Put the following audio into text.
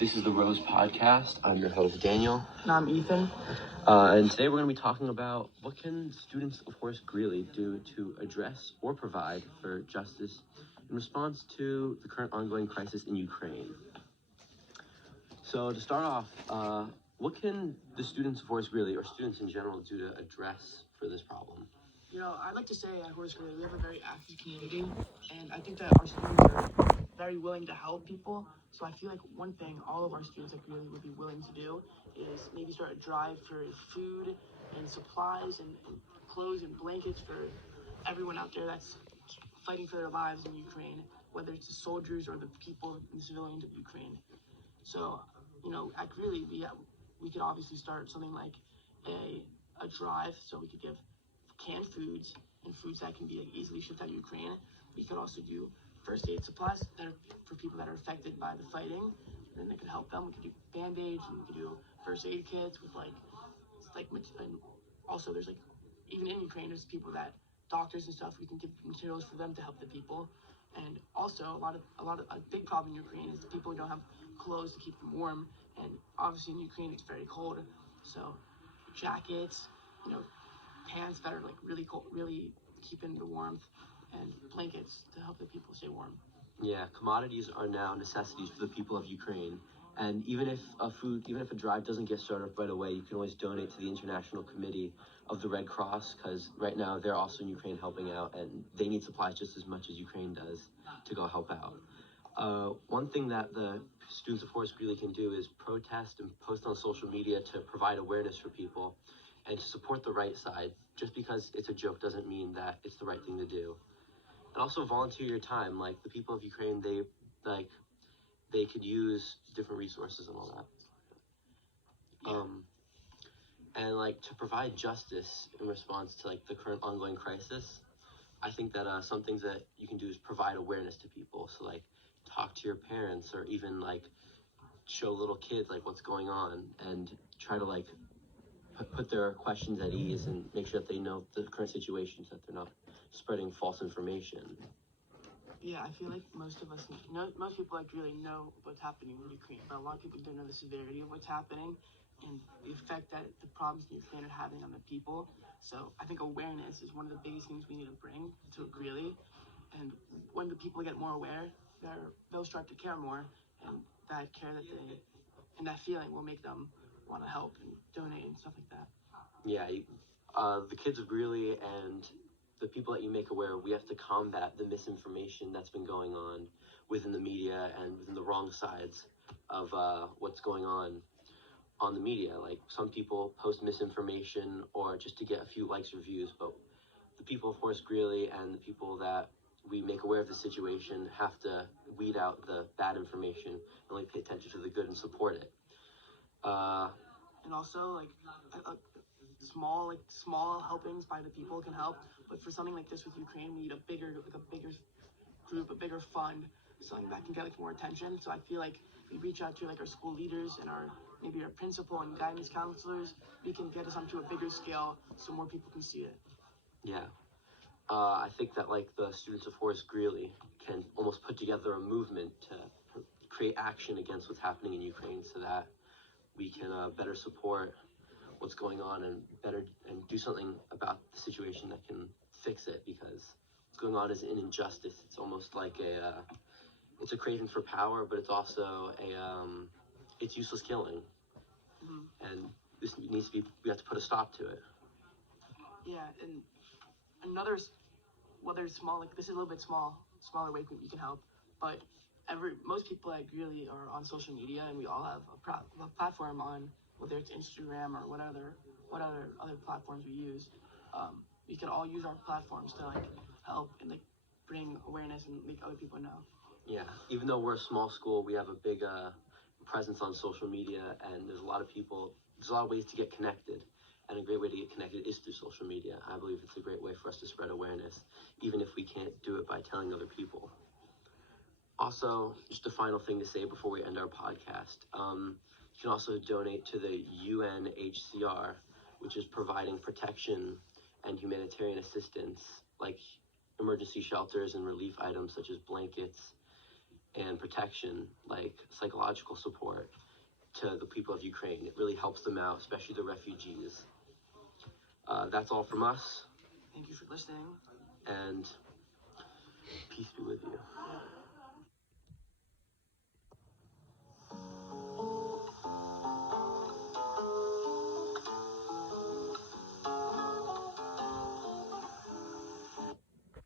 This is the Rose Podcast. I'm your host, Daniel. And I'm Eathen. And today we're going to be talking about what can students of Horace Greeley do to address or provide for justice in response to the current ongoing crisis in Ukraine. So to start off, what can the students of Horace Greeley, or students in general, do to address for this problem? I'd like to say at Horace Greeley we have a very active community, and I think that our students are very willing to help people. So I feel like one thing all of our students at Greeley would be willing to do is maybe start a drive for food and supplies and clothes and blankets for everyone out there that's fighting for their lives in Ukraine, whether it's the soldiers or the people and the civilians of Ukraine. So, at Greeley we could obviously start something like a drive, so we could give canned foods and foods that can be easily shipped out of Ukraine. We could also do first aid supplies that are for people that are affected by the fighting, and they could help them. We could do band-aids, and we could do first aid kits with and also there's even in Ukraine there's people that doctors and stuff. We can give materials for them to help the people, and also a big problem in Ukraine is people who don't have clothes to keep them warm, and obviously in Ukraine it's very cold, so jackets, pants that are really cold, really keeping the warmth, and blankets to help the people stay warm. Yeah, commodities are now necessities for the people of Ukraine. And even if a drive doesn't get started right away, you can always donate to the International Committee of the Red Cross, because right now they're also in Ukraine helping out, and they need supplies just as much as Ukraine does to go help out. One thing that the students of Horace Greeley can do is protest and post on social media to provide awareness for people and to support the right side. Just because it's a joke doesn't mean that it's the right thing to do. And also volunteer your time. Like, the people of Ukraine, they could use different resources and all that. Yeah. And to provide justice in response to the current ongoing crisis, I think that some things that you can do is provide awareness to people. So talk to your parents, or even show little kids what's going on, and try to put their questions at ease and make sure that they know the current situation, so that they're not spreading false information. Yeah, I feel like most people really know what's happening in Ukraine, but a lot of people don't know the severity of what's happening and the effect that the problems in Ukraine are having on the people. So I think awareness is one of the biggest things we need to bring to Greeley. And when the people get more aware, they'll start to care more, and that care and that feeling will make them want to help and donate and stuff like that. Yeah, the kids of Greeley and the people that you make aware, we have to combat the misinformation that's been going on within the media and within the wrong sides of what's going on the media. Some people post misinformation or just to get a few likes or views, but the people of Horace Greeley and the people that we make aware of the situation have to weed out the bad information and only pay attention to the good and support it. And also small helpings by the people can help, but for something like this with Ukraine, we need a bigger group, a bigger fund, something that can get more attention. So I feel like we reach out to our school leaders and maybe our principal and guidance counselors. We can get us onto a bigger scale so more people can see it. Yeah. I think that the students of Horace Greeley can almost put together a movement to create action against what's happening in Ukraine, so that we can better support what's going on and do something about the situation that can fix it, because what's going on is an injustice. It's almost like it's a craving for power, but it's also it's useless killing. Mm-hmm. And this needs to be, we have to put a stop to it. Yeah, and another, whether it's small, this is a little bit smaller way you can help, but most people at Greeley are on social media, and we all have a platform on, whether it's Instagram or what other platforms we use. We can all use our platforms to help and bring awareness and make other people know. Yeah, even though we're a small school, we have a big presence on social media, and there's a lot of ways to get connected. And a great way to get connected is through social media. I believe it's a great way for us to spread awareness, even if we can't do it by telling other people. Also, just a final thing to say before we end our podcast. You can also donate to the UNHCR, which is providing protection and humanitarian assistance, like emergency shelters and relief items such as blankets and protection, like psychological support to the people of Ukraine. It really helps them out, especially the refugees. That's all from us. Thank you for listening. And peace be with you.